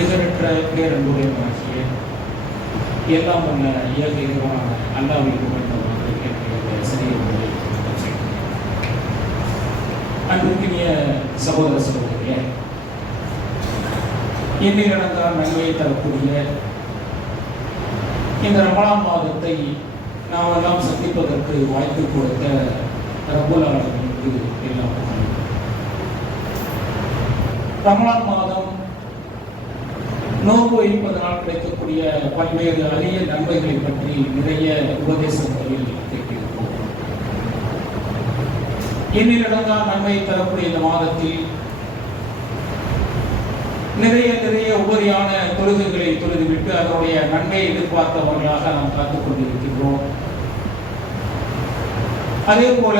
நிகரற்ற பேரன்புடையவனாகிய எல்லாம் வல்ல ஏக இறைவனான அல்லாஹ்வை புகழ்ந்தவனாக என்னுடைய சிறிய அன்புக்கினிய சகோதர சகோதரியே, எண்ணில் நடந்தால் நன்மையை தரக்கூடிய இந்த ரமலான் மாதத்தை நாம் எல்லாம் சந்திப்பதற்கு வாய்ப்பு கொடுத்த ரப்பல் ஆலமீனுக்கு எல்லாம் புகழும். ரமலான் மாதம் நோன்பு வைப்பதனால் கிடைக்கக்கூடிய பல்வேறு அரிய நன்மைகளை பற்றி நிறைய உபதேசங்களில் கேட்டிருக்கிறோம். எண்ணில் நடந்தால் நன்மையை தரக்கூடிய இந்த மாதத்தில் நிறைய உபரியான தொழுகைகளை தொழுதுவிட்டு அதனுடைய நன்மையை எதிர்பார்த்தவர்களாக நாம் காத்துக் கொண்டிருக்கின்றோம். அதே போல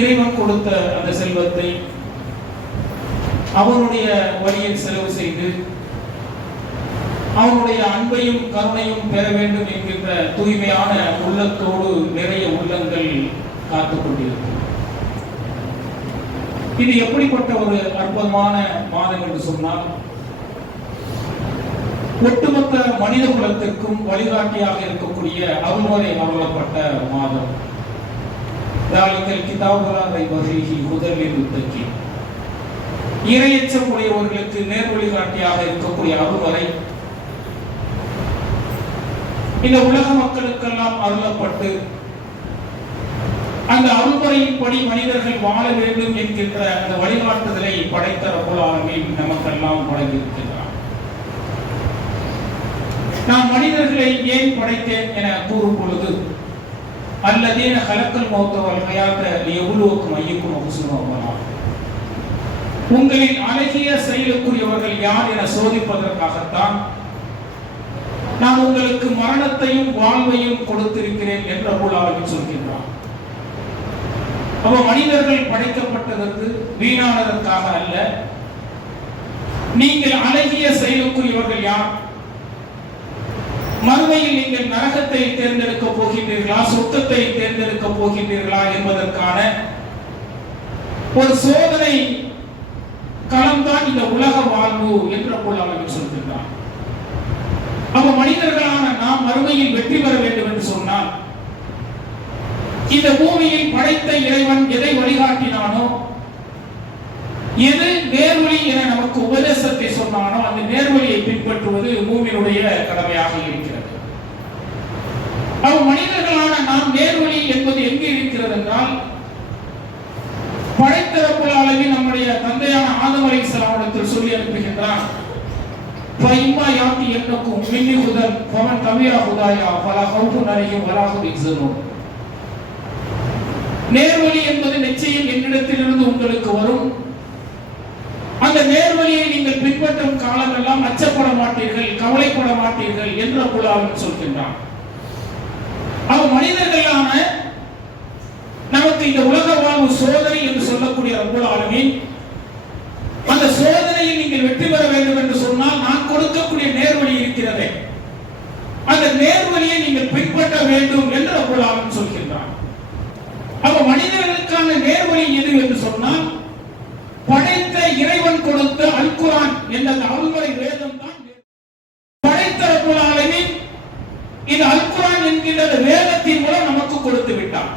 இறைவன் கொடுத்த அந்த செல்வத்தை அவனுடைய வழியில் செலவு செய்து அவனுடைய அன்பையும் கருணையும் பெற வேண்டும் என்கின்ற தூய்மையான உள்ளத்தோடு நிறைய உள்ளங்கள் காத்துக் கொண்டிருக்கும். இது எப்படிப்பட்ட ஒரு அற்புதமான மாதம் என்று சொன்னால், ஒட்டுமொத்த மனித குலத்திற்கும் வழிகாட்டியாக இருக்கக்கூடிய அருள்வரை அருளப்பட்ட மாதம். இறையச்சமுடையவர்களுக்கு நேர் வழிகாட்டியாக இருக்கக்கூடிய அருள்வரை இந்த உலக மக்களுக்கெல்லாம் அருளப்பட்டு அந்த அருள்முறையின்படி மனிதர்கள் வாழ வேண்டும் என்கின்ற அந்த வழிகாட்டுதலை படைத்த ரப்பல் ஆலமீன் நமக்கெல்லாம் வழங்கியிருக்கிறார். நான் மனிதர்களை ஏன் படைத்தேன் என கூறும் பொழுது, அல்லதீன கலக்கல் மௌத்த வல் ஹயாத்த லியப்லுவக்கும் அய்யுக்கும் அஹ்ஸனு அமலா, உங்களின் அழகிய செயலுக்குரியவர்கள் யார் என சோதிப்பதற்காகத்தான் நான் உங்களுக்கு மரணத்தையும் வாழ்வையும் கொடுத்திருக்கிறேன் என்று ரப்பல் ஆலமீன் சொல்கின்றார். அப்ப மனிதர்கள் படைக்கப்பட்டதற்கு வீணானதற்காக அல்ல. நீங்கள் அழகிய செயலுக்குரியவர்கள் யார், மறுமையில் நீங்கள் நரகத்தை தேர்ந்தெடுக்க போகின்றீர்களா சொர்க்கத்தை தேர்ந்தெடுக்க போகின்றீர்களா என்பதற்கான ஒரு சோதனை களம்தான் இந்த உலக வாழ்வு என்று ரப்பல் ஆலமீன் சொல்கின்றார். அப்ப மனிதர்களான நாம் மறுமையில் வெற்றி பெற வேண்டும் என்று சொன்னால், இந்த பூமியில் படைத்த இறைவன் எதை வழிகாட்டினானோ, எது நேர்வழி என நமக்கு உபதேசத்தை சொன்னானோ அந்த நேர்வழியை பின்பற்றுவது பூமியினுடைய கடமையாக இருக்கிறது. மனிதர்களான நாம் நேர்வழி என்பது எங்கே இருக்கிறது என்றால், படைத்த ரப்பல் ஆலமீன் நம்முடைய தந்தையான ஆதம் அலைஹிஸ்ஸலாமிடத்தில் சொல்லி அனுப்புகின்றான், ஃபைம்மா யாத்தி என்னக்கும் மின்னி ஹுதன் ஃபமன் தபிஅ ஹுதாயா ஃபலா ஹவுஃபுன் அலைஹிம் வலா ஹும் யஹ்ஸனூன். நேர்வழி என்பது நிச்சயம் என்னிடத்திலிருந்து உங்களுக்கு வரும். அந்த நேர்வழியை நீங்கள் பின்பற்றும் காலமெல்லாம் அச்சப்பட மாட்டீர்கள், கவலைப்பட மாட்டீர்கள் என்று ரப்பல் ஆலமீன் சொல்கின்றான். மனிதர்களான நமக்கு இந்த உலக வாழ்வு சோதனை என்று சொல்லக்கூடிய ரப்பல் ஆலமீன், அந்த சோதனையில் நீங்கள் வெற்றி பெற வேண்டும் என்று சொன்னால் நான் கொடுக்கக்கூடிய நேர்வழி இருக்கிறது, அந்த நேர்வழியை நீங்கள் பின்பற்ற வேண்டும் என்று ரப்பல் ஆலமீன் சொல்கின்றான். மனிதர்களுக்கான நேர்வழி எது என்று சொன்னால், படைத்த இறைவன் கொடுத்த அல் குர்ஆன் என்ற அருள்முறை வேதம் தான். படைத்த ரப்பல் ஆலமீன் இந்த அல் குர்ஆன் என்கின்ற வேதத்தின் மூலம் நமக்கு கொடுத்து விட்டார்.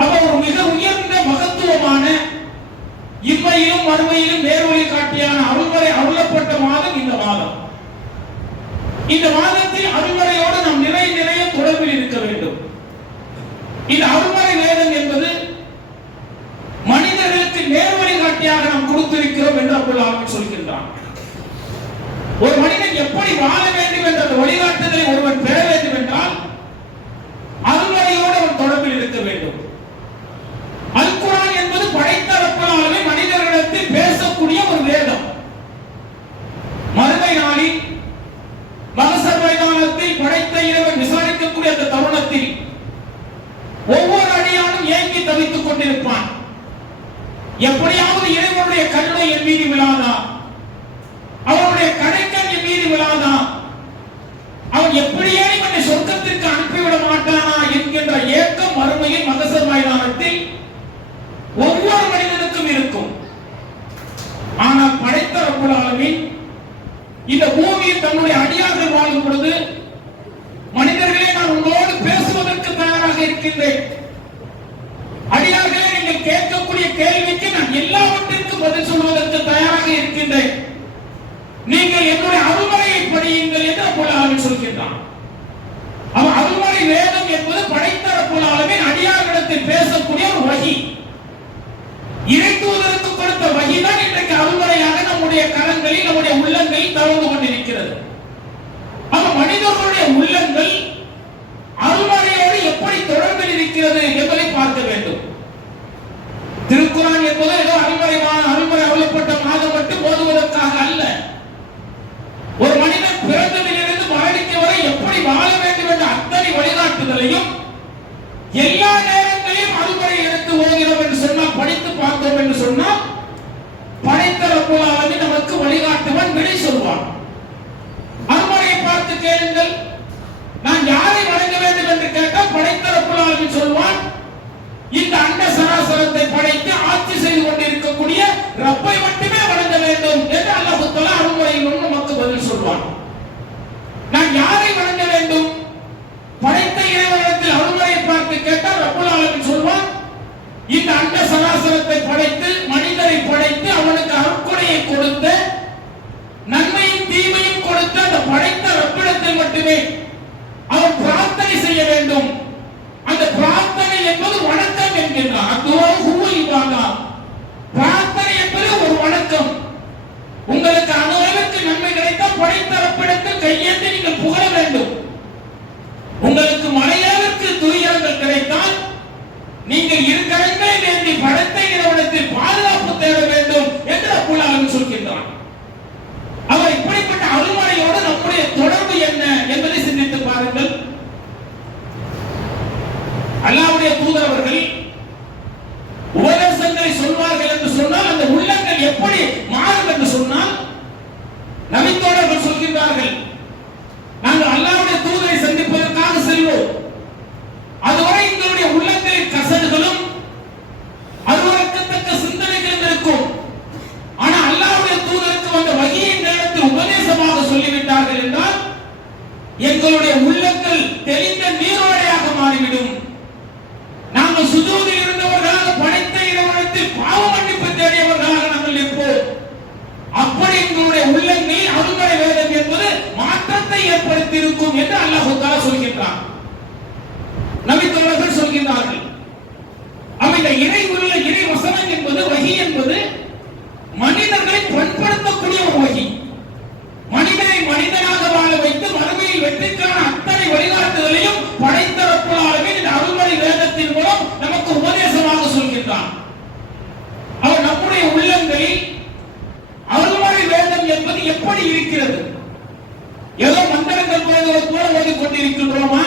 ஒரு மிக உயர்ந்த மகத்துவமான இம்மையிலும் மறுமையிலும் நேர்வழி காட்டியான அருள்முறை அருளப்பட்ட மாதம் இந்த மாதம். இந்த மாதத்தில் அருள்முறையோடு நாம் நிறைய தொடர்பில் இருக்க வேண்டும். இந்த அருள்முறை வேதம் என்பது மனிதர்களுக்கு நேர்வழி காட்டியாக நாம் கொடுத்திருக்கிறோம் என்று ரப்பல் ஆலமீன் சொல்கின்றான். ஒரு மனிதன் எப்படி வாழ வேண்டும் என்ற வழிகாட்டுதலை ஒருவன் பெற வேண்டும் என்றால் அருள்முறையோடு அவன் தொடர்பில் இருக்க வேண்டும். அல் குர்ஆன் என்பது படைத்த ரப்பல் ஆலமீன் மனிதர்களிடத்தில் பேசக்கூடிய ஒரு வேதம். மறுமை நாளில் மஹ்ஷர் மைதானத்தில் படைத்த இறைவன் விசாரிக்கக்கூடிய அந்த தருணத்தில் ஒவ்வொரு அடியானும் ஏங்கி தவித்துக் கொண்டிருப்பான். எப்படியாவது இறைவனுடைய கருணை என் மீது விழாதா, அவனுடைய கடைக்கண் என் மீது விழாதா, அவன் எப்படியே என்னை சொர்க்கத்திற்கு அனுப்பிவிட மாட்டானா என்கின்ற ஏக்கம் மறுமையில் மஹ்ஷர் மைதானத்தில் ஒவ்வொரு மனிதனுக்கும் இருக்கும். ஆனால் படைத்த ரப்பல் ஆலமீன் நம்முடைய அடியார்கள் வாழும் பொழுது, மனிதர்களே நான் உங்களோடு பேசுவதற்கு தயாராக இருக்கின்றேன். அடியார்களே, நீங்கள் கேட்கக்கூடிய கேள்விக்கு நான் எல்லாவற்றிற்கும் பதில் சொல்வதற்கு தயாராக இருக்கின்றேன். நீங்கள் என்னுடைய அருள்மறையை படியுங்கள் என்று அப்பொழுது சொல்கின்றான். அவன் அருள்மறை வேதம் என்பது படைத்த ரப்புல் ஆலமீன் அடியார்களிடத்தில் பேசக்கூடிய ஒரு வஹி. இறைத்தூதருக்கு கொடுத்த வஹிதான் இன்றைக்கு அருள்மறையாக நம்முடைய கரங்களில், நம்முடைய உள்ளங்களில் தவழ்ந்து கொண்டிருக்கிறது. அவன் மனிதர்களுடைய உள்ளங்கள் அருள்மறையோடு எப்படி தொடர்பில் இருக்கிறது என்பதை பார்க்க வேண்டும். திருக்குர்ஆன் என்பது ஏதோ அருள்மறை அருளப்பட்ட மாதம் மட்டும் ஓதுவதற்காக அல்ல. ஒரு மனிதன் பிறந்ததிலிருந்து மரணிக்கும் வரை எப்படி வாழ வேண்டும் என்ற அத்தனை வழிகாட்டுதலையும் எல்லா நேரங்களிலும் அருள்மறை எடுத்து ஓதுகிறோம் என்று சொன்னால், படித்து பார்த்தோம் என்று சொன்னால், படைத்த ரப்புல் ஆலமீன் நமக்கு வழிகாட்டுவன், விடை சொல்வான். அருள்மறையை பார்த்து கேளுங்கள். நான் யாரை வணங்க வேண்டும் என்று கேட்டால் படைத்த ரப்புல் ஆலமீன் சொல்வான், இந்த அண்ட சராசரத்தை படைத்து ஆட்சி செய்து கொண்டிருக்கக்கூடிய ரப்பை மட்டுமே வணங்க வேண்டும் என்று அல்லாஹ் தஆலா அருள்மறையில் நமக்கு பதில் சொல்வான். நான் யாரை வணங்க வேண்டும்? படைத்த இறைவனிடத்தில் அருள்மறையை பார்த்து கேட்டால் ரப்புல் ஆலமீன் சொல்வான், இந்த அண்ட சராசரத்தை படைத்து மனிதரை படைத்து அவனுக்கு அருட்கொடையை கொடுத்த, நன்மையும் தீமையும் கொடுத்த அந்த படைத்த ரப்பிடத்தில் மட்டுமே அவன் பிரார்த்தனை செய்ய வேண்டும். அந்த பிரார்த்தனை என்பது வணக்கம் என்கின்றார். பிரார்த்தனை என்பது ஒரு வணக்கம். உங்களுக்கு அனுபவத்துக்கு நன்மை கிடைத்தால் படைத்த ரப்பிடத்தில் கையேந்தி நீங்கள் புகழ வேண்டும். உங்களுக்கு மலையாளருக்கு துயரங்கள் கிடைத்தால் நீங்கள் இருக்கரங்களை ஏந்தி படைத்த இறைவனிடத்தில் பாதுகாப்பு தேட வேண்டும் என்று ரப்புல் ஆலமீன் சொல்கின்றான். அவர் இப்படிப்பட்ட அருள்மறையோடு நம்முடைய தொடர்பு என்ன என்பதை சிந்தித்து பாருங்கள். அல்லாஹ்வுடைய தூதர் அவர்கள் உபதேசங்களை சொல்வார்கள் என்று சொன்னால் அந்த உள்ளங்கள் எப்படி மாறும் என்று சொன்னால், நபித்தோழர்கள் சொல்கின்றார்கள், நாங்கள் அல்லாஹ்வுடைய தூதரை சந்திப்பதற்காக செல்வோம். அதுவரை எங்களுடைய உள்ளங்களில் கசடுகளும் அருவருக்கத்தக்க சிந்தனைகளும் இருக்கும். ஆனால் அல்லாஹ்வுடைய தூதருக்கு வந்த வஹியை நேரத்தில் உபதேசமாக சொல்லிவிட்டார்கள் என்றால் எங்களுடைய உள்ளங்கள் தெளிந்த நீரோடையாக மாறிவிடும். நாங்கள் சுஜூதில் இருந்தவர்களாக படைத்த இறைவனிடத்தில் பாவ மன்னிப்பு தேடியவர்களாக நாங்கள் இருப்போம். அப்படி எங்களுடைய உள்ளங்களில் அருள்மறை வேதம் என்பது மாற்றத்தை ஏற்படுத்தி இருக்கும் என்று அல்லாஹ் தஆலா சொல்கின்றார். நபித்தோழர்கள் சொல்கின்றார்கள். இந்த இறை வசனம் என்பது, வஹி என்பது மனிதர்களை பண்படுத்தக்கூடிய ஒரு வஹி. மனிதனை மனிதனாக வாழ வைத்து மறுமையில் வெற்றிக்கான அத்தனை வழிகாட்டுதலையும் படைத்த ரப்புல் ஆலமீன் இந்த அருள்மறை வேதத்தின் மூலம் நமக்கு உபதேசமாக சொல்கின்றான். அவர் நம்முடைய உள்ளங்களில் அருள்மறை வேதம் என்பது எப்படி இருக்கிறது? ஏதோ மந்திரங்கள் போல ஓதிக்கொண்டிருக்கின்றோமா?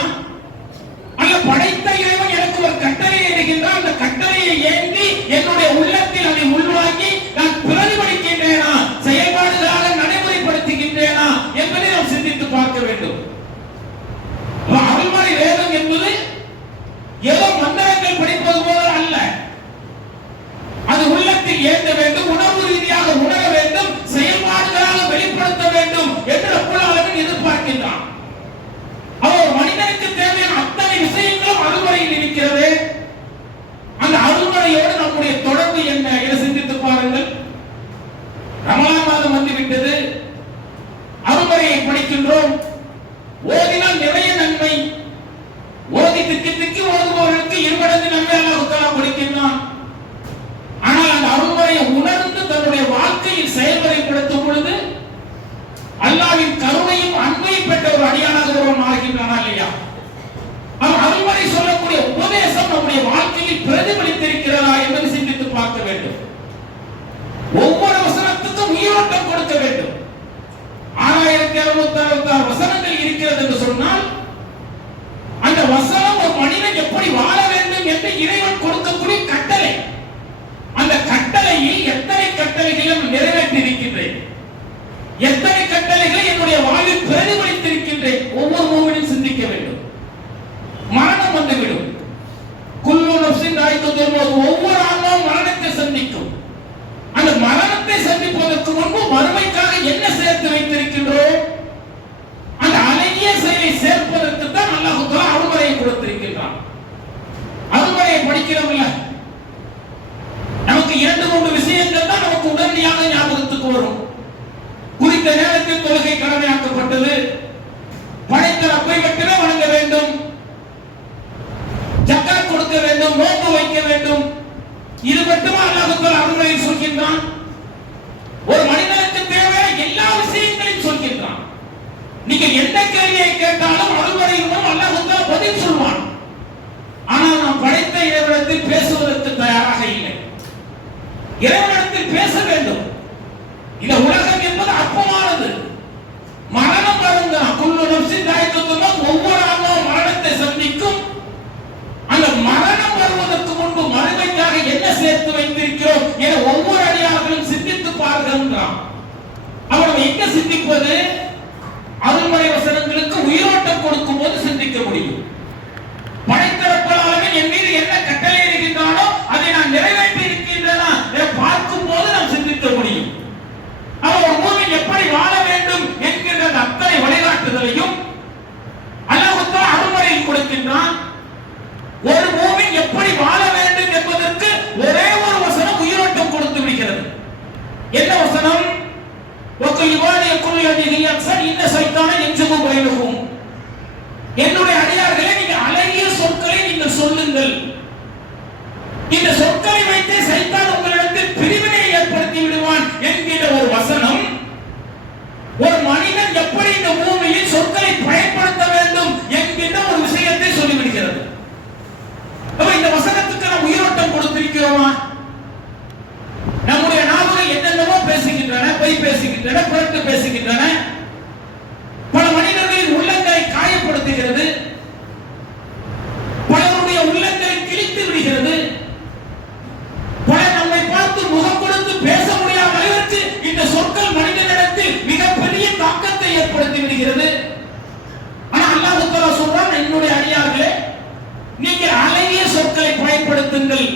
அல்ல, படைத்த இறைவன் எனக்கு ஒரு கட்டளையை இடுகின்றான். அந்த கட்டளையை ஏந்தி என்னுடைய உள்ளத்தில் அதை உள்வாங்கி நான் பிரதிபலிக்கின்றேனா, செயல்பாடுகளாக நடைமுறைப்படுத்துகின்றேனா என்பதை நாம் சிந்தித்து பார்க்க வேண்டும். அருள்மறை வேதம் என்பது ஏதோ மந்திரங்கள் படிப்பது போல அல்ல. அது உள்ளத்தில் ஏற்ற வேண்டும், உணர்வு ரீதியாக உணர வேண்டும், செயல்பாடுகளாக வெளிப்படுத்த வேண்டும் என்று ரப்புல் ஆலமீன் எதிர்பார்க்கின்றான். அவர் மனிதனுக்கு தேவையான அத்தனை விஷயங்களும் அருள்மறையில் இருக்கிறது. அந்த அருள்மறையோடு நம்முடைய தொடர்பு என்ன என சிந்தித்து பாருங்கள். ரமலான் மாதம் வந்துவிட்டது. அருள்மறையை படிக்கின்றோம். ஓதினால் நிறைய நன்மை. ஓதி திக்கி ஓதுபவர்களுக்கு 2 மடங்கு நன்மை அல்லாஹ் தஆலா கொடுக்கின்றான். ஆனால் அந்த அருள்மறையை உணர்ந்து தன்னுடைய வாழ்க்கையில் செயல்முறைப்படுத்தும் பொழுது அல்லாஹ்வின் கருணையும் அன்பையும் பெற்ற ஒரு அடியானாக ஒருவன் மாறுகின்றானா இல்லையா? அவன் அருள்மறை சொல்லக்கூடிய உபதேசம் நம்முடைய வாழ்க்கையில் பிரதிபலித்திருக்கிறதா என்பதை சிந்தித்து பார்க்க வேண்டும். ஒவ்வொரு வசனத்துக்கும் உயிரோட்டம் கொடுக்க வேண்டும். 6666 வசனங்கள் இருக்கிறது என்று சொன்னால் அந்த வசனம் ஒரு மனிதன் எப்படி வாழ வேண்டும் என்று இறைவன் கொடுக்கக்கூடிய கட்டளை. அந்த கட்டளையில் எத்தனை கட்டளைகளை நிறைவேற்றி இருக்கின்றேன், எத்தனை கட்டளைகளை என்னுடைய வாழ்வில் பிரதிபலித்திருக்கின்றேன், ஒவ்வொரு மூவிலும் சிந்திக்க வேண்டும். மரணம் வந்துவிடும். குல்லு நஃப்ஸின் தாயிகத்துல் மௌத், ஒவ்வொரு ஆன்மாவும் மரணத்தை சந்திக்கும். அந்த மரணத்தை சந்திப்பதற்கு முன்பு மறுமைக்காக என்ன சேர்த்து வைத்திருக்கின்றோம்? இந்த நேரத்தில் தொழுகை கடமையாக்கப்பட்டது. படைத்த ரப்பை மட்டுமே வணங்க வேண்டும், ஜக்காத் கொடுக்க வேண்டும், நோன்பு வைக்க வேண்டும். இது மட்டுமா அல்லாஹ் தஆலா அருள்மறையில் சொல்கின்றான்? ஒரு மனிதனுக்கு தேவையான எல்லா விஷயங்களையும் சொல்கின்றான். நீங்க எந்த கேள்வியை கேட்டாலும் அருள்மறையில் அல்லாஹ் தஆலா பதில் சொல்வான். ஆனால் நாம் படைத்த இறைவனிடத்தில் பேசுவதற்கு தயாராக இல்லை. இறைவனிடத்தில் பேச வேண்டும். இந்த உலகம் என்பது அற்பமானது. மரணம் வருங்க, குல்லு நஃப்ஸின் தாயிகத்துல் மௌத், ஒவ்வொரு ஆன்மாவும் மரணத்தை சந்திக்கும். அந்த மரணம் வருவதற்கு முன்பு மறுமைக்காக என்ன சேர்த்து வைத்திருக்கிறோம் என ஒவ்வொரு அடியார்களும் சிந்தித்து பாருங்கள். அவர்கள் எங்க சிந்திப்பது? அருள்மறை வசனங்களுக்கு உயிரோட்டம் கொடுக்கும் போது சிந்திக்க முடியும். படைத்த ரப்பல் ஆலமீன் என் மீது என்ன கட்டளை இருக்கின்றானோ அதை நான் நிறைவேற்றி இருக்கின்றேனா என பார்க்கும் போது நாம் சிந்திக்க முடியும். அவர் ஒரு மூமின் எப்படி வாழ வேண்டும் என்கின்ற அத்தனை வழிகாட்டுதலையும் அல்லாஹ் தஆலா அருள்மறையில் கொடுக்கின்றான். ஒரு மூமின் எப்படி வாழ வேண்டும் என்பதற்கு ஒரே ஒரு வசனம் உயிரோட்டம் கொடுத்து விடுகிறது. என்ன வசனம்? என்னுடைய அடியார்களே, நீங்க அழகிய சொற்களை நீங்கள் சொல்லுங்கள். இந்த சொற்களை வைத்து சைத்தான் உங்களிடத்தில் பிரிவினை ஏற்படுத்தி விடுவான் என்கிற ஒரு வசனம் ஒரு மனிதன் எப்படி இந்த பூமியில் சொற்களை பயன்படுத்த வேண்டும் என்கின்ற ஒரு விஷயத்தை சொல்லிவிடுகிறது. இந்த வசனத்துக்கு நாம் உயிரோட்டம் கொடுத்திருக்கிறோமா? நம்முடைய நாவுகள் என்னென்னவோ பேசுகின்றன, பொய் பேசுகின்றன, புரட்டு பேசுகின்றன. பல மனிதர்களின் உள்ளங்களை காயப்படுத்துகிறது, பலருடைய உள்ளங்களை கிழித்து விடுகிறது. பலர் நம்மை பார்த்து முகம் கொடுத்து பேச முடியாத அளவிற்கு இந்த சொற்கள் மனிதனிடத்தில் மிகப்பெரிய தாக்கத்தை ஏற்படுத்தி விடுகிறது. ஆனால் அல்லாஹ் தஆலா சொல்றான், என்னுடைய அடியார்களே, நீங்கள் அழகிய சொற்களை பயன்படுத்துங்கள்.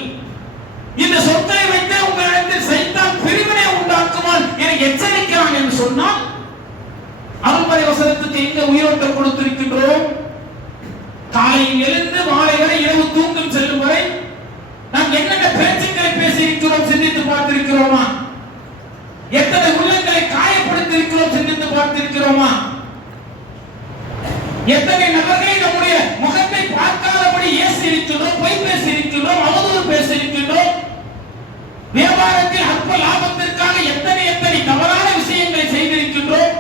இந்த சொற்களை வைத்து உங்களிடத்தில் சைத்தான் பிரிவினை உண்டாக்குவான் என எச்சரிக்கிறான் என்று சொன்னால், அருள்மறை வசனத்துக்கு எங்க உயிரோட்டம் கொடுத்திருக்கின்றோம்? காலையில் எழுந்து மாலை வரை இரவு தூங்கும் செல்லும் வரை நாம் என்னென்ன பேச்சுக்களை பேசியிருக்கிறோம் சிந்தித்து பார்த்திருக்கிறோமா? எத்தனை உள்ளங்களை காயப்படுத்தி இருக்கிறோம் சிந்தித்து பார்த்திருக்கிறோமா? எத்தனை நபர்களை நம்முடைய முகத்தை பார்க்காதபடி ஏசி இருக்கின்றோம், பொய் பேசி இருக்கின்றோம், அவதூறு பேசி இருக்கின்றோம். வியாபாரத்தில் அற்ப லாபத்திற்காக எத்தனை தவறான விஷயங்களை செய்திருக்கின்றோம்.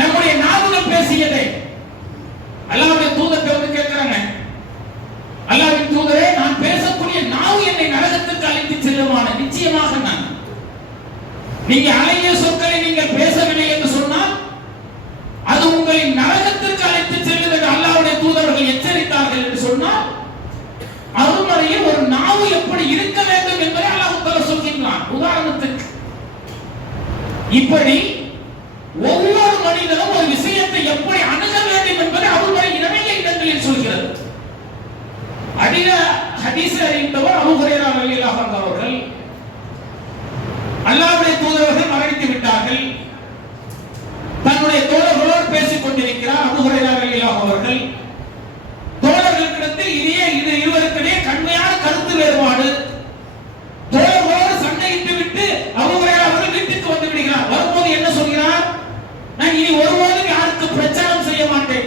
நம்முடைய நாவுகள் பேசியதை அல்லாஹ்வின் தூதர் வந்து கேட்கிறாங்க, அல்லாஹ்வின் தூதரே, நான் பேசக்கூடிய நாவு என்னை நரகத்துக்கு அழைத்து செல்லுமான? நிச்சயமாக நான். நீங்க அழகிய சொற்களை நீங்கள் பேசவில்லை என்று சொன்னால் அது உங்களை நரகத்திற்கு அழைத்து செல்லும் என்று அல்லாஹ்வுடைய தூதர்கள் எச்சரித்தார்கள் என்று சொன்னால், அருள்மறையில் ஒரு நாவு எப்படி இருக்க வேண்டும் என்பதை அல்லாஹ் தஆலா சொல்கின்றான். உதாரணத்துக்கு, இப்படி ஒவ்வொரு மனிதனும் ஒரு விஷயத்தை எப்படி அணுக வேண்டும் என்பதை அருள்மறை நிறைய இடங்களில் சொல்கிறது. அதிக ஹதீஸ் அறிந்தவர் அபூ ஹுரைரா ரலியல்லாஹு அன்ஹு அவர்கள், அல்லாஹ்வுடைய தூதர்கள் மரணித்து விட்டார்கள். தன்னுடைய தோழர்களோடு பேசிக் கொண்டிருக்கிறார் அபூ ஹுரைரா ரலியல்லாஹு அவர்கள். தோழர்களிடத்தில் இது இருவருக்கிடையே கடுமையான கருத்து வேறுபாடு. தோழர்களோடு சண்டையிட்டு விட்டு அபூ ஹுரைரா அவர்கள் வீட்டுக்கு வந்து விடுகிறார். வரும்போது என்ன சொல்கிறார்? நான் இனி ஒருபோதும் யாருக்கும் பிரச்சாரம் செய்ய மாட்டேன்,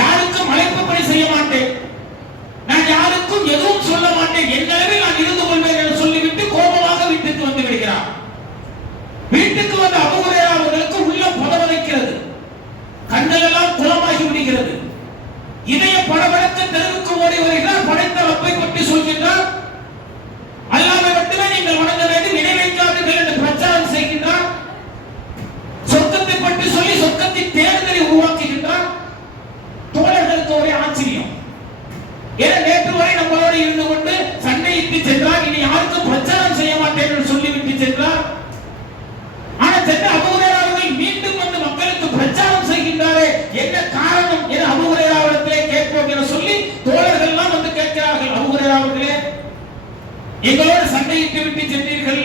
யாருக்கும் அழைப்பு பணி செய்ய மாட்டேன், நான் யாருக்கும் எதுவும் சொல்ல மாட்டேன், என்னளவில் நான் இருந்து கொள்வேன் என்று சொல்லிவிட்டு கோபமாக வீட்டுக்கு வந்து விடுகிறார். வீட்டுக்கு வந்த அபூ ஹுரைரா அவர்களுக்கு உள்ளம் படபடக்கிறது, கண்கள் எல்லாம் குளமாகி விடுகிறது. இதய படபடக்க தெருவுக்கு ஓடி வருகிறார். படைத்த ரப்பை பற்றி சொல்கின்றார், அல்லாஹ்வை மட்டுமே நீங்கள் வணங்க வேண்டும், இணை வைக்காதீர்கள் என்று பிரச்சாரம் செய்கின்றார். சொர்க்கத்தை பற்றி சொல்லி சொர்க்கத்தின் தேடுதலை உருவாக்குகின்றார். தோழர்களுக்கு ஒரே ஆச்சரியம். ஏன்னா நேற்று வரை நம்மளோடு இருந்து கொண்டு சண்டையிட்டு சென்றார், இனி யாருக்கும் பிரச்சாரம் செய்ய மாட்டேன் என்று சொல்லிவிட்டு சென்றார். ஆனால் சென்ற அபூ ஹுரைரா அவர்கள் மீண்டும் வந்து மக்களுக்கு பிரச்சாரம் செய்கின்றாரே, என்ன காரணம் என அபூ ஹுரைரா அவர்களிடத்திலே கேட்போம் என சொல்லி தோழர்கள் எல்லாம் வந்து கேட்கிறார்கள். அபூ ஹுரைரா அவர்களே, எங்களோடு சண்டையிட்டு விட்டு சென்றீர்கள்,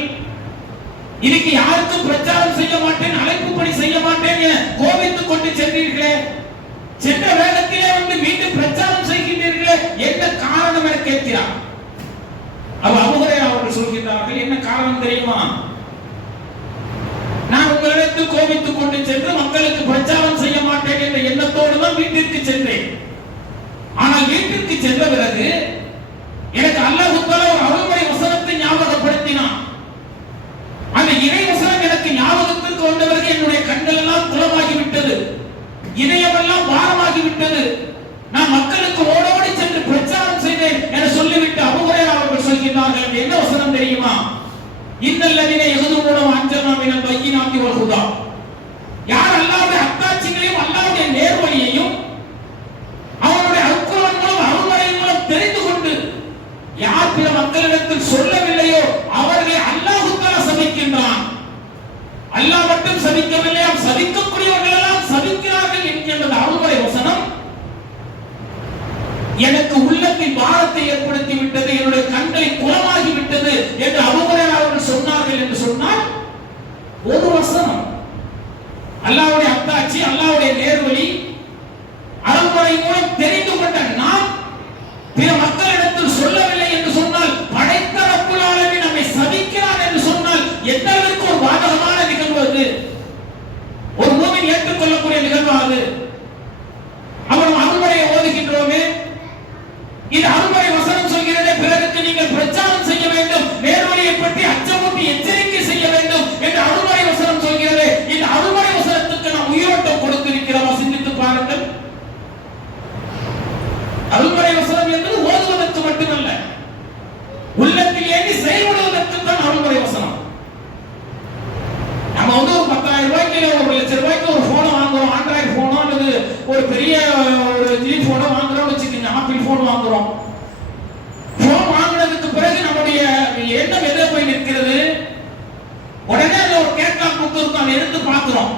இன்னைக்கு யாருக்கும் பிரச்சாரம் செய்ய மாட்டேன், அழைப்பு பணி செய்ய மாட்டேன் என கோபித்துக் கொண்டு சென்றீர்களே, சென்ற வேகத்திலே வந்து மீண்டும் பிரச்சாரம் செய்கின்றீர்களே, என்ன காரணம் என கேட்கிறார். அபூ ஹுரைரா அவர்கள் சொல்கிறார்கள், என்ன காரணம் தெரியுமா? நான் உங்களை மக்களிடத்தில் கோபித்துக் கொண்டு சென்று மக்களுக்கு பிரச்சாரம் செய்ய மாட்டேன் என்ற எண்ணத்தோடு தான் வீட்டிற்கு சென்றேன். ஆனால் வீட்டிற்கு சென்ற பிறகு எனக்கு அல்லாஹ் தஆலா ஒரு அருள்மறை வசனத்தை ஞாபகப்படுத்தினான். அந்த இறை வசனம் எனக்கு ஞாபகத்திற்கு வந்தவர்கள் என்னுடைய கண்கள் எல்லாம் குளமாகி விட்டது, இதயமெல்லாம் பாரமாகி விட்டது. நான் மக்களுக்கு ஓடோடி சென்று பிரச்சாரம் செய்தேன் என சொல்லிவிட்டு அபூ ஹுரைரா அவர்கள் சொல்கிறார்கள், என்ன வசனம் தெரியுமா? இன்னல்லதீன யஹ்துமூன அன்ஜல்னா மினல் பையினாத்தி வல் ஹுதா. யார் அல்லாஹ்வுடைய அத்தாட்சிகளையும் அல்லாஹ்வுடைய நேர்வழியையும் அவருடைய அல்குர்ஆன் மூலம் அருள்மறை மூலம் தெரிந்து கொண்டு யார் பிற மக்களிடத்தில் சொல்லவில்லையோ அவர்களை அல்லாஹ் தஆலா சபிக்கின்றான். அல்லாஹ் மட்டும் சபிக்கவில்லை, சபிக்கக்கூடியவர்கள் எல்லாம் சபிக்கிறார்கள் என்கின்ற அருள்மறை வசனம் எனக்கு உள்ளத்தில் பாரத்தை ஏற்படுத்தி விட்டது, என்னுடைய கண்களை குளமாகி விட்டது என்று அபூ ஹுரைரா அவர்கள் சொன்னார்கள். என்று சொன்னால் ஒரு வசனம் அல்லாஹ்வுடைய அத்தாட்சி, அல்லாஹ்வுடைய நேர்வழி அருள்மறை மூலம் தெரிந்து கொண்ட நாம் பிற மக்களிடத்தில் சொல்லவில்லை என்று சொன்னால், படைத்த ரப்புல் ஆலமீன் நம்மை சபிக்கிறான் என்று சொன்னால் எந்த அளவுக்கு ஒரு பாதகமான நிகழ்வு அது, ஒரு மூமின் ஏற்றுக்கொள்ளக்கூடிய நிகழ்வு அது. அவரும் அருள்மறையை ஓதுகின்றோமே, இது அருள்மறை வசனம் சொல்கிறதே, பிறருக்கு நீங்கள் பிரச்சாரம் செய்ய வேண்டும், நேர்வழியை பற்றி அச்சமூட்டி எச்சரிக்கை செய்ய வேண்டும் என்று அருள்மறை வசனம் சொல்கிறதே, இந்த அருள்மறை வசனத்துக்கு நாம் உயிரோட்டம் கொடுத்திருக்கிறோமா? சிந்தித்து பாருங்கள். அருள்மறை வசனம் என்பது ஓதுவதற்கு மட்டுமல்ல, உள்ளத்தில் ஏறி செயல்படுவதற்கு தான் அருள்மறை வசனம். நம்ம ஒரு 10,000 ரூபாய்க்கு ஒரு 1,00,000 ரூபாய்க்கு ஒரு போன் வாங்குறோம், ஆண்ட்ராய்டு போனோ அல்லது ஒரு பெரிய ஒரு ஜி போனோ வாங்குறோம் வச்சுக்கோங்க, ஆப்பிள் போன் வாங்குறோம். போன் வாங்கினதுக்கு பிறகு நம்முடைய எண்ணம் எதிர போய் நிற்கிறது, உடனே அதுல ஒரு கேட்லாக் புக் இருக்கும், அதை எடுத்து பார்க்கிறோம்.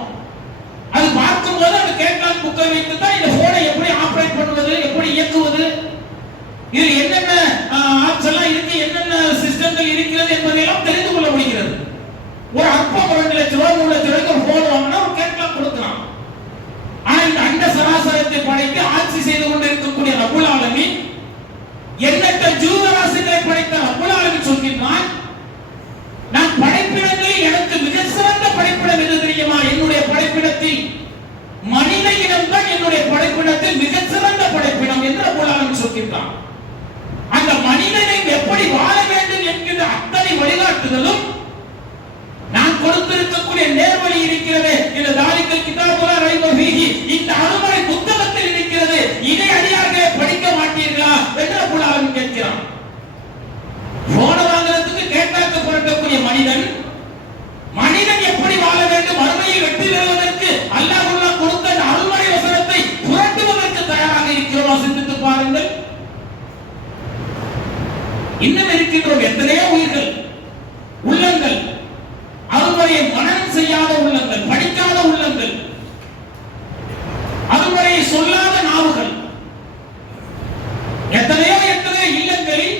அது பார்க்கும்போது அந்த கேட்லாக் புக்கை வைத்து தான் இந்த போனை எப்படி ஆபரேட் பண்ணுவது, எப்படி இயக்குவது, இது என்னென்ன ஆப்ஸ் எல்லாம் இருக்கு, என்னென்ன சிஸ்டங்கள் இருக்கிறது என்பதையெல்லாம் தெரிந்து கொள்ள முடிகிறது. ஒரு அற்பம் 2 லட்சம் ரூபாய் 3 லட்சம் ரூபாய்க்கு ஒரு போன் வாங்கினா ஒரு கேட்லாக் கொடுக்கலாம். ஆனா இந்த அண்ட சராசரத்தை படைத்து ஆட்சி செய்து கொண்டிருக்கக்கூடிய ரப்புல் ஆலமீன், எண்ணற்ற ஜீவராசிகளை படைத்த ரப்புல் ஆலமீன் சொல்கிறான், நான் படைப்பிடங்களில் எனக்கு மிக சிறந்த படைப்பிடம் எது தெரியுமா? என்னுடைய படைப்பிடத்தில் மனித இனம் தான் என்னுடைய படைப்பிடத்தில் மிக சிறந்த படைப்பிடம் என்று ரப்புல் ஆலமீன் சொல்கிறான். அந்த மனிதனை எப்படி வாழ வேண்டும் என்கிற அத்தனை வழிகாட்டுதலும் நான் கொடுத்திருக்கக்கூடிய நேர்வழி இருக்கிறது. இந்த தாலிகல் கிதாபுலா ரைப ஃபீஹி, இந்த அருள்மறை புத்தகத்தில் இருக்கிறது, இதை அடியார்களே படிக்க மாட்டீர்களா என்று ரப்புல் ஆலமீன் கேட்கிறான். போன வாங்குறதுக்கு கேட்டாக்கு புரட்டக்கூடிய மனிதன் எப்படி வாழ வேண்டும், மறுமையில் வெற்றி பெறுவதற்கு அல்லாஹ் கொடுத்த அருள்மறை வசனத்தை புரட்டுவதற்கு தயாராக இருக்கிறோமா? சிந்தித்து பாருங்கள். இன்னும் இருக்கின்றோம் எத்தனையோ உயிர்கள், உள்ளங்கள், அருள்மறையை மனனம் செய்யாத உள்ளங்கள், படிக்காத உள்ளங்கள், அருள்மறையை சொல்லாத நாவுகள், எத்தனையோ இல்லங்களில்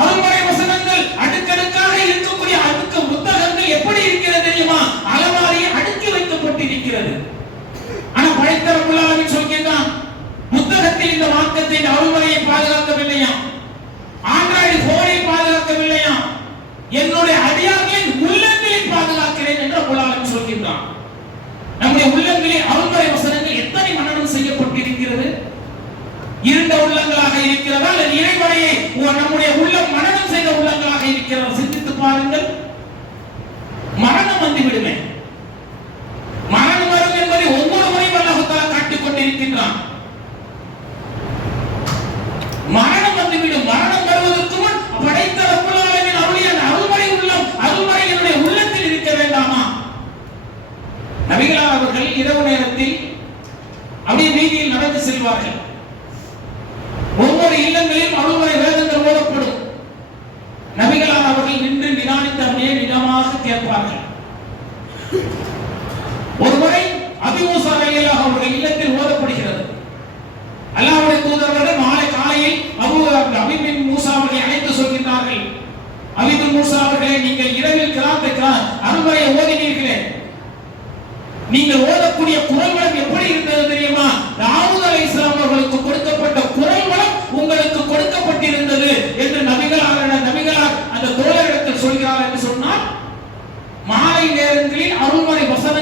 அருள்மறை வசனங்கள் அடுக்கடுக்காக இருக்கக்கூடிய அடுக்கு புத்தகங்கள் எப்படி இருக்கிறது தெரியுமா? அலமாரியில் அடுக்கி வைக்கப்பட்டிருக்கிறது. ஆனா படைத்த ரப்புல் ஆலமீன் சொல்கிறான், புத்தகத்தில் இந்த வாக்கத்தை, அருள்மறையை பாதுகாக்கவில்லையா, ஆண்ட்ராய்டு போனை பாதுகாக்கவில்லையா, என்னுடைய அடியார்களின் உள்ளங்களை பாதுகாக்கிறேன் என்று ரப்புல் ஆலமீன் சொல்கிறான். நம்முடைய உள்ளங்களில் அருள்மறை வசனங்கள் எத்தனை மனனம் செய்யப்பட்டிருக்கிறது? இருண்ட உள்ளங்களாக இருக்கிறதா அல்லது இறைவனையை நம்முடைய உள்ளம் மனனம் செய்த உள்ளங்களாக இருக்கிறதா? சிந்தித்து பாருங்கள். மரணம் வந்து விடுமே, மரணம் வரும் என்பதை ஒவ்வொரு முறையும் அல்லாஹ் தஆலா காட்டிக் கொண்டிருக்கின்றான். மரணம் வந்துவிடும். மரணம் வருவதற்கு முன் படைத்த ரப்புல் ஆலமீன் அருளிய அருள்மறை உள்ளம், அருள்மறை என்னுடைய உள்ளத்தில் இருக்க வேண்டாமா? நபிகளார் அவர்கள் இரவு நேரத்தில் அப்படியே வீதியில் நடந்து செல்வார்கள். ஒவ்வொரு இல்லங்களிலும் அருள்மறை வேதங்கள் ஓதப்படும். நபிகளார் அவர்கள் நின்று நிதானித்து அப்படியே நிஜமாக கேட்பார்கள். ஒருமுறை அபீ மூஸா ரலியல்லாஹு அவர்கள் இல்லத்தில் ஓதப்படுகிறது. அல்லாஹ்வுடைய தூதர் மாலை காலையில் அபீ பின் மூஸா அவர்களை அழைத்து சொல்கிறார்கள், அபீ பின் மூஸா அவர்களே, நீங்கள் இரவில் அருள்மறையை ஓதினீர்களே, நீங்கள் ஓதக்கூடிய குரல் வளம் எப்படி இருந்தது தெரியுமா? தாவூத் அலைஹிஸ்ஸலாம் அவர்களுக்கு கொடுக்கப்பட்ட குரல் வளம் உங்களுக்கு கொடுக்கப்பட்டிருந்தது என்று நபிகளார் அந்த தோழரிடத்தில் சொல்கிறார். என்று சொன்னால் மாலை நேரங்களில் அருள்மறை வசனம்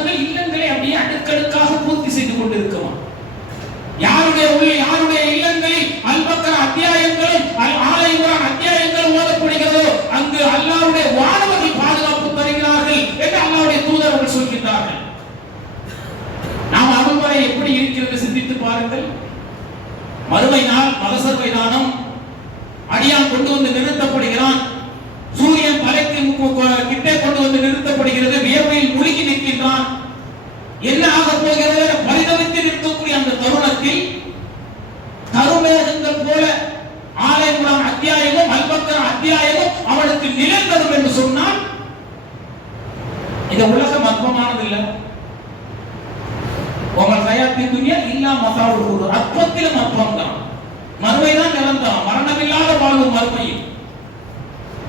பாருங்கள். மறுமை நாள் மகசர் தானம் அடியான் கொண்டு வந்து நிறுத்தப்படுகிறான். சூரியன் தலைக்கு கிட்டே கொண்டு வந்து நிறுத்தப்படுகிறது. வியர்வையில் முழுகி நிற்கின்றான். என்ன ஆக போகிறது பரிதவித்து நிற்கக்கூடிய அந்த தருணத்தில் கருமேகங்கள் போல ஆலயங்குளம் அத்தியாயமும் அல்பக்கர அத்தியாயமும் அவனுக்கு நிழல் தரும் என்று சொன்னால் இந்த உலகம் அற்பமானது இல்லை. உங்கள் ஹயாத்தின் துன்யா இல்லா மசாவுல் அற்பத்திலும் அற்பம் தான். மறுமைதான் நிரந்தரம். மரணமில்லாத வாழ்வு மறுமையில்.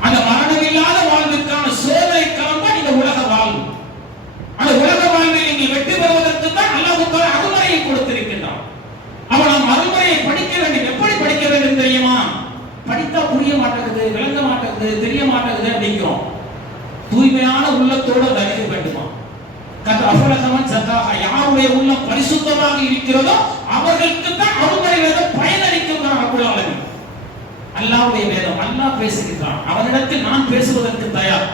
அந்த மரணமில்லாத வாழ்விற்கான சோதனை களம் தான் இந்த உலக வாழ்வு. அந்த உலக வாழ்வில் நீங்கள் வெற்றி பெறுவதற்கு தான் அல்லாஹ் அருள்மறையை கொடுத்திருக்கின்றான். அவன் நாம் அருள்மறையை படிக்க வேண்டும். எப்படி படிக்க வேண்டும் தெரியுமா? படித்தா புரிய மாட்டேங்குது, விளங்க மாட்டேங்குது, தெரிய மாட்டேங்குது அப்படிங்கிறோம். தூய்மையான உள்ளத்தோடு அறிய வேண்டுமா? யாருடைய உள்ளம் பரிசுத்தமாக இருக்கிறதோ அவர்களுக்கு தான் அருள்மறை வேதம் பயனளிக்கின்றான். அல்லாஹ்வுடைய வேதம். அல்லாஹ் பேசுகிறான். அவனிடத்தில் நான் பேசுவதற்கு தயார்.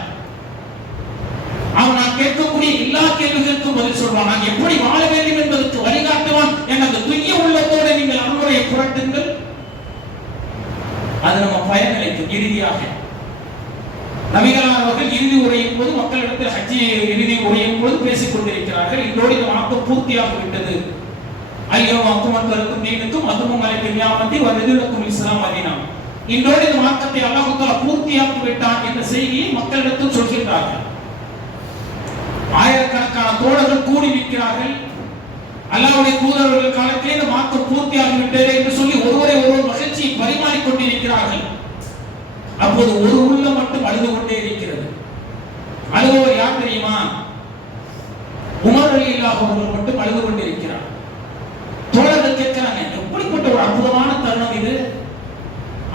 அவன் நான் கேட்கக்கூடிய எல்லா கேள்விகளுக்கும் பதில் சொல்வான். நான் எப்படி வாழ வேண்டும் என்பதற்கு வழிகாட்டுவான். எனது துய்ய உள்ளத்தோடு நீங்கள் அருள்மறையை புரட்டுங்கள். அது நம்ம பயனளிக்கும். இறுதியாக நபிகளார் அவர்கள் இறுதி உரையின் போது மக்களிடத்தில் ஹஜ்ஜி இறுதி உரையின் போது பேசிக் கொண்டிருக்கிறார்கள். இதோடு இந்த வாக்கு பூர்த்தியாக விட்டது. ஐயோ அக்குமத்தருக்கும் நீனுக்கும் அதுவும் அலைக்கு நியாமத்தி வதிலுக்கும் இஸ்லாம் மதீனா. இதோடு இந்த வாக்கத்தை அல்லாஹ் தஆலா பூர்த்தியாக்கி விட்டான் என்ற செய்தியை மக்களிடத்தில் சொல்கிறார்கள். ஆயிரக்கணக்கான தோழர்கள் கூடி நிற்கிறார்கள். அல்லாஹ்வுடைய தூதர்கள் காலத்திலே இந்த வாக்கு பூர்த்தியாகி விட்டது என்று சொல்லி ஒருவரை ஒருவர் மகிழ்ச்சியை பரிமாறிக் கொண்டிருக்கிறார்கள். அப்போது ஒரு உள்ள மட்டும் அழுது கொண்டே இருக்கிறது. அழுபவர் யார் தெரியுமா? உமர் ரலியல்லாஹு அவர்கள் மட்டும் அழுது கொண்டிருக்கிறார். தோழர்கள் கேட்கிறாங்க, எப்படிப்பட்ட ஒரு அற்புதமான தருணம் இது!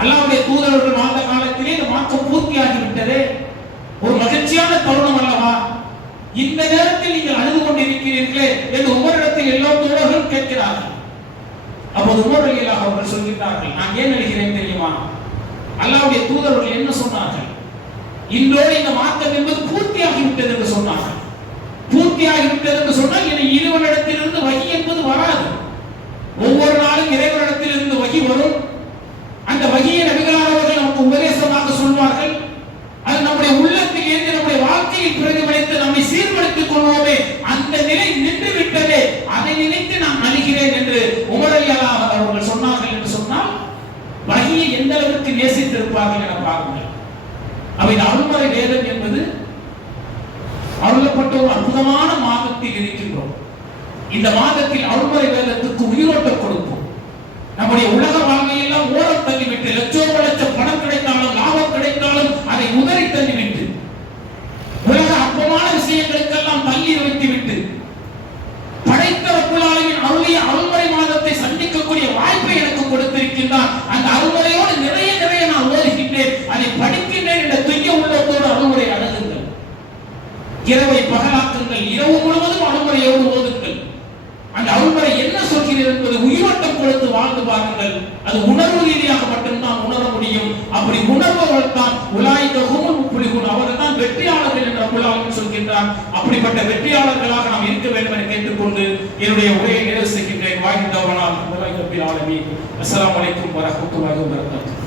அல்லாஹ்வுடைய தூதர்கள் வாழ்ந்த காலத்திலே இந்த வாக்கு பூர்த்தியாகி விட்டது. ஒரு மகிழ்ச்சியான தருணம் அல்லவா? இந்த நேரத்தில் நீங்கள் அழுது கொண்டிருக்கிறீர்களே என்று உமரிடத்தில் எல்லா தோழர்களும் கேட்கிறார்கள். அப்போது உமர் ரலியல்லாஹு அவர்கள் சொல்கிறார்கள், நான் ஏன் அழுகிறேன் தெரியுமா? அல்லாஹ்வுடைய தூதர்கள் என்ன சொன்னார்கள்? இன்றோடு இந்த மார்க்கம் என்பது பூர்த்தியாகி விட்டது என்று சொன்னார்கள். பூர்த்தியாகி விட்டது என்று சொன்னால் இனி இறைவனிடத்திலிருந்து வஹி என்பது வராது. ஒவ்வொரு நாளும் இறைவனிடத்திலிருந்து வஹி வரும். அந்த வஹியை நபிகளார் அவர்கள் நமக்கு உபதேசமாக சொல்வார்கள். அது நம்முடைய உள்ளத்தில் இருந்து நம்முடைய வாழ்க்கையில் பிரதிபலித்து நம்மை சீர்படுத்திக் கொள்வோமே, அந்த நிலை நின்று விட்டதே, அதை நினைத்து நான் அழுகிறேன் என்று உமர் ரலியல்லாஹு அவர்கள் சொன்னார்கள் என்று சொன்னால் வஹியை எந்த அளவுக்கு நேசித்திருப்பார்கள் என பாருங்கள். அவை அருள்மறை வேதம் என்பது அருளப்பட்ட ஒரு அற்புதமான மாதத்தில் இருக்கின்றோம். இந்த மாதத்தில் அருள்மறை வேதத்துக்கு உயிரோட்டம் கொடுப்போம். நம்முடைய உலக வாழ்க்கையெல்லாம் ஓரம் தள்ளிவிட்டு லட்சோப லட்ச பணம் கிடைத்தாலும் லாபம் கிடைத்தாலும் அதை உதறி தள்ளிவிட்டு உலக அற்பமான விஷயங்களுக்கெல்லாம் தள்ளி வைத்துவிட்டு படைத்த ரப்புல் ஆலமீன் அருளிய அருள்மறை மாதத்தை சந்திக்கக்கூடிய வாய்ப்பை எனக்கு கொடுத்திருக்கின்றான். அந்த அருள்மறையோடு நிறைய நான் ஓதுகின்றேன், அதை படிக்கின்றேன் என்ற துய்ய உள்ளத்தோடு அருள்மறை அணுகுங்கள். இரவை பகலாக்குங்கள். இரவு முழுவதும் அருள்மறையோடு ஓதுங்கள். அந்த அருள்மறை என்ன சொல்கிறது என்பது உயிரோட்டம் கொடுத்து வாழ்ந்து பாருங்கள். அது உணர்வு ரீதியாக மட்டும்தான் உணர முடியும். அப்படி உணர்பவர்கள் தான் உலாயிக ஹுமுல் முஃப்லிஹூன், அவர்கள் தான் வெற்றியாளர்கள் என்று ரப்புல் ஆலமீன் சொல்கின்றார். அப்படிப்பட்ட வெற்றியாளர்களாக நாம் இருக்க வேண்டும் என கேட்டுக்கொண்டு என்னுடைய உரையை நிறைவு செய்கின்றேன். வாஹித் தௌரானா ரப்பில் ஆலமீன். அஸ்ஸலாமு அலைக்கும் வரஹ்மத்துல்லாஹி வபரகாத்துஹு.